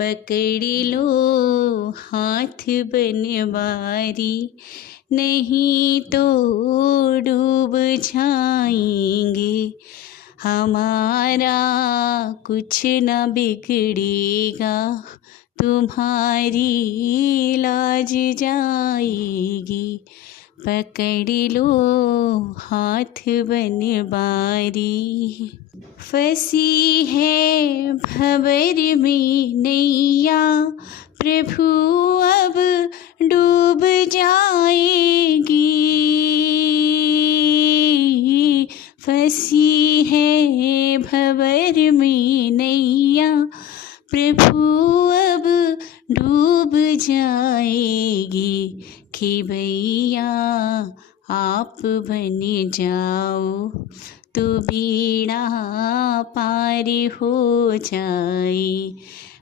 पकड़ लो हाथ बनवारी, नहीं तो डूब जाएंगे। हमारा कुछ न बिगड़ेगा, तुम्हारी लाज जाएगी। पकड़ लो हाथ बनवारी। फंसी है भंवर में नैया, प्रभु अब डूब जाएगी। फंसी है भंवर में नैया, प्रभु अब डूब जाएगी। खेवैया आप बन जाओ तो बीड़ा पार हो जाए।